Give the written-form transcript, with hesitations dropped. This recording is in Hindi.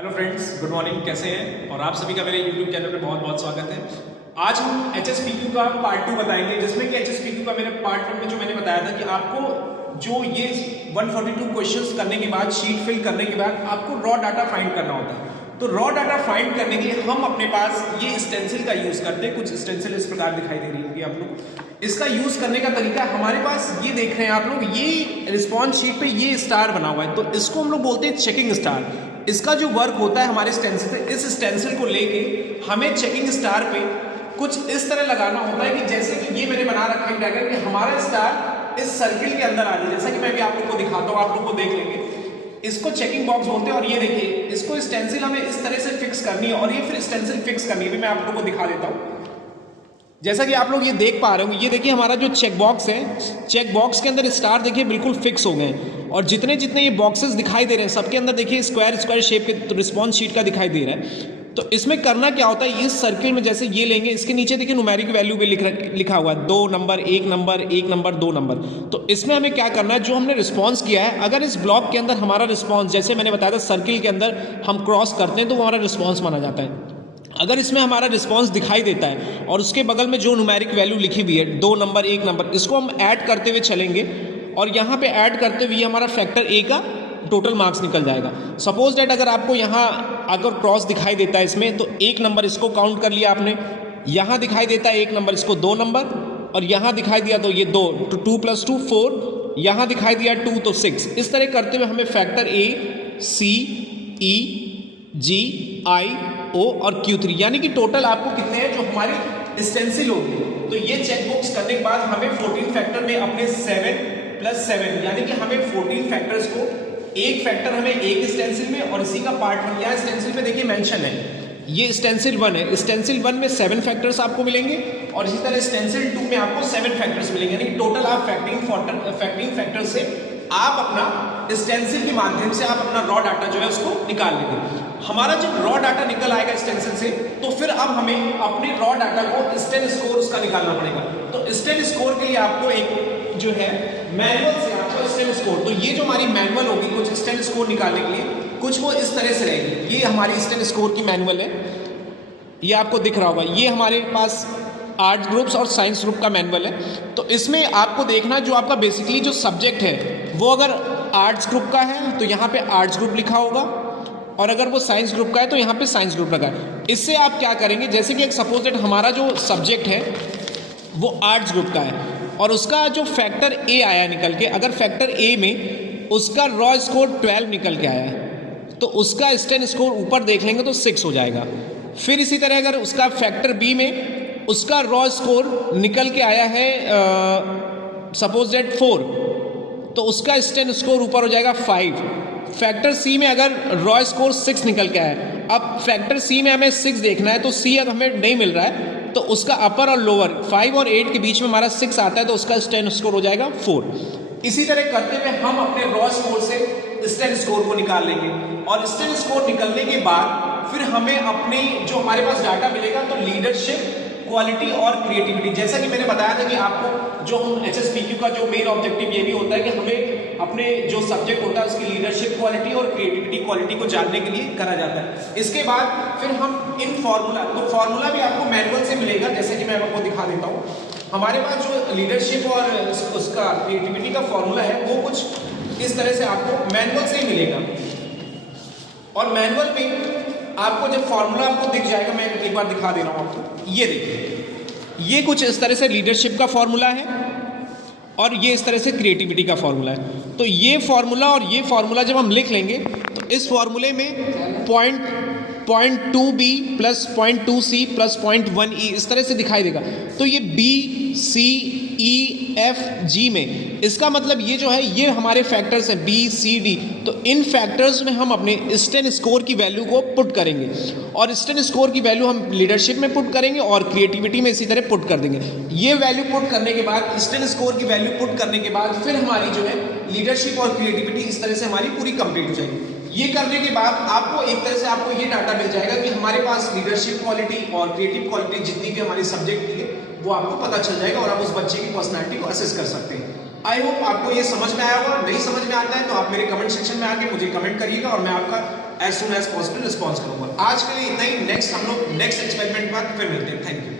Hello friends, good morning. कैसे हैं? और आप सभी का मेरे यूट्यूब चैनल पे बहुत बहुत स्वागत है। आज हम HSPQ का पार्ट 2 बताएंगे, जिसमें कि HSPQ का मेरे पार्ट 1 में जो मैंने बताया था कि आपको जो ये 142 क्वेश्चंस करने के बाद, शीट फिल करने के बाद आपको रॉ डाटा फाइंड करना होता है। तो रॉ डाटा फाइंड करने के लिए हम अपने पास ये स्टेंसिल का यूज करते हैं। कुछ स्टेंसिल इस प्रकार दिखाई दे रही होगी आप लोग। इसका यूज करने का तरीका हमारे पास ये देख रहे हैं आप लोग, ये रिस्पॉन्स शीट पे ये स्टार बना हुआ है, तो इसको हम लोग बोलते हैं चेकिंग स्टार। इसका जो वर्क होता है हमारे स्टेंसिल पे, इस स्टेंसिल को लेके हमें चेकिंग स्टार पे कुछ इस तरह लगाना होता है कि जैसे कि ये मैंने बना रखा है डायग्राम कि हमारा स्टार इस सर्किल के अंदर आ जाए। जैसा कि मैं भी आप लोग को दिखाता हूँ, आप लोग को देख लेंगे। इसको चेकिंग बॉक्स बोलते हैं। और ये देखिए, इसको स्टेंसिल हमें इस तरह से फिक्स करनी है और ये फिर स्टेंसिल फिक्स करनी है। भी मैं आप लोग को दिखा देता हूँ। जैसा कि आप लोग ये देख पा रहे हो, ये देखिए हमारा जो चेक बॉक्स है, चेक बॉक्स के अंदर स्टार देखिए बिल्कुल फिक्स हो गए हैं। और जितने जितने ये बॉक्सेस दिखाई दे रहे हैं, सबके अंदर देखिए स्क्वायर स्क्वायर शेप के रिस्पॉन्स शीट का दिखाई दे रहा है। तो इसमें करना क्या होता है, इस सर्किल में जैसे ये लेंगे, इसके नीचे देखिए न्यूमेरिक वैल्यू भी लिखा हुआ है, 2 नंबर, 1 नंबर, 1 नंबर, 2 नंबर। तो इसमें हमें क्या करना है, जो हमने रिस्पॉन्स किया है, अगर इस ब्लॉक के अंदर हमारा रिस्पॉन्स, जैसे मैंने बताया था सर्किल के अंदर हम क्रॉस करते हैं तो वो हमारा रिस्पॉन्स माना जाता है। अगर इसमें हमारा रिस्पांस दिखाई देता है और उसके बगल में जो न्यूमेरिक वैल्यू लिखी हुई है, 2 नंबर, 1 नंबर, इसको हम ऐड करते हुए चलेंगे और यहाँ पे ऐड करते हुए हमारा फैक्टर ए का टोटल मार्क्स निकल जाएगा। सपोज दैट अगर आपको यहाँ अगर क्रॉस दिखाई देता है इसमें, तो 1 नंबर इसको काउंट कर लिया आपने, यहाँ दिखाई देता है 1 नंबर, इसको 2 नंबर, और यहाँ दिखाई दिया तो ये 2, 2 + 2 4, यहाँ दिखाई दिया 2 तो 6। इस तरह करते हुए हमें फैक्टर ए, सी, ई, जी, आई, ओ और Q3, यानी कि टोटल आपको कितने हैं जो हमारी स्टेंसिल होगी। तो ये चेक बॉक्स करने के बाद हमें 14 फैक्टर में अपने 7 + 7, यानी कि हमें 14 फैक्टर्स को, एक फैक्टर हमें एक स्टेंसिल में और इसी का पार्ट 1 यहाँ स्टेंसिल पे देखिए मेंशन है, ये स्टेंसिल 1 है। स्टेंसिल 1 में 7 फैक्टर्स आपको मिलेंगे और इसी तरह स्टेंसिल 2 में आपको 7 फैक्टर्स मिलेंगे, यानी कि टोटल आप फैक्टरिंग फैक्टर से आप अपना स्टेंसिल के माध्यम से आप अपना रॉ डाटा जो है उसको निकाल लेंगे। हमारा जब रॉ डाटा निकल आएगा स्टेंसिल से, तो फिर अब हमें अपने रॉ डाटा को स्टेन स्कोर उसका निकालना पड़ेगा। तो स्टेन स्कोर के लिए आपको एक जो है मैनुअल से आपको स्टेन स्कोर, तो ये जो हमारी मैनुअल होगी कुछ स्टेन स्कोर निकालने के लिए, कुछ वो इस तरह से रहेगी। ये हमारी स्टेन स्कोर की मैनुअल है, ये आपको दिख रहा होगा। ये हमारे पास आर्ट्स ग्रुप्स और साइंस ग्रुप का मैनुअल है। तो इसमें आपको देखना जो आपका बेसिकली जो सब्जेक्ट है, वो अगर आर्ट्स ग्रुप का है तो यहाँ पे आर्ट्स ग्रुप लिखा होगा, और अगर वो साइंस ग्रुप का है तो यहाँ पे साइंस ग्रुप लगा है। इससे आप क्या करेंगे, जैसे कि एक सपोज दैट हमारा जो सब्जेक्ट है वो आर्ट्स ग्रुप का है और उसका जो फैक्टर ए आया निकल के, अगर फैक्टर ए में उसका रॉ स्कोर 12 निकल के आया है तो उसका स्टेन स्कोर ऊपर देख लेंगे तो 6 हो जाएगा। फिर इसी तरह अगर उसका फैक्टर बी में उसका रॉ स्कोर निकल के आया है सपोज दैट 4, तो उसका स्टेन स्कोर ऊपर हो जाएगा 5। फैक्टर सी में अगर रॉ स्कोर 6 निकल के आया है, अब फैक्टर सी में हमें 6 देखना है, तो सी अब हमें नहीं मिल रहा है, तो उसका अपर और लोअर 5 और 8 के बीच में हमारा 6 आता है, तो उसका स्टेन स्कोर हो जाएगा 4। इसी तरह करते हुए हम अपने रॉ स्कोर से स्टेन स्कोर को निकाल लेंगे और स्टेन स्कोर निकलने के बाद फिर हमें अपनी जो हमारे पास डाटा मिलेगा, तो लीडरशिप, क्वालिटी और क्रिएटिविटी। जैसा कि मैंने बताया था कि आपको जो हम HSPQ का जो मेन ऑब्जेक्टिव ये भी होता है कि हमें अपने जो सब्जेक्ट होता है उसकी लीडरशिप क्वालिटी और क्रिएटिविटी क्वालिटी को जानने के लिए करा जाता है। इसके बाद फिर हम इन फॉर्मूला, तो फॉर्मूला भी आपको मैनुअल से मिलेगा, जैसे कि मैं आपको दिखा देता हूँ। हमारे पास जो लीडरशिप और उसका क्रिएटिविटी का फॉर्मूला है वो कुछ इस तरह से आपको मैनुअल से ही मिलेगा। और मैनुअल में आपको जब फॉर्मूला आपको दिख जाएगा, मैं एक बार दिखा दे रहा हूँ आपको। ये देखिए, ये कुछ इस तरह से लीडरशिप का फॉर्मूला है और ये इस तरह से क्रिएटिविटी का फॉर्मूला है। तो ये फॉर्मूला और ये फॉर्मूला जब हम लिख लेंगे, तो इस फॉर्मूले में 0.2b + 0.2c + 0.1e इस तरह से दिखाई देगा। तो ये B, C, E, F, G में, इसका मतलब ये जो है ये हमारे फैक्टर्स हैं B, C, D। तो इन फैक्टर्स में हम अपने स्टेन स्कोर की वैल्यू को पुट करेंगे और स्टेन स्कोर की वैल्यू हम लीडरशिप में पुट करेंगे और क्रिएटिविटी में इसी तरह पुट कर देंगे। ये वैल्यू पुट करने के बाद, स्टेन स्कोर की वैल्यू पुट करने के बाद फिर हमारी जो है लीडरशिप और क्रिएटिविटी इस तरह से हमारी पूरी कंप्लीट हो जाएगी। ये करने के बाद आपको एक तरह से आपको ये डाटा मिल जाएगा कि हमारे पास लीडरशिप क्वालिटी और क्रिएटिव क्वालिटी जितनी भी हमारी सब्जेक्ट की है वो आपको पता चल जाएगा और आप उस बच्चे की पर्सनैलिटी को असेस कर सकते हैं। आई होप आपको ये समझ में आया होगा। नहीं समझ में आता है तो आप मेरे कमेंट सेक्शन में आके मुझे कमेंट करिएगा और मैं आपका as soon as possible response करूंगा। आज के लिए इतना ही, नेक्स्ट हम लोग नेक्स्ट एक्सपेरिमेंट के बाद फिर मिलते हैं। Thank you.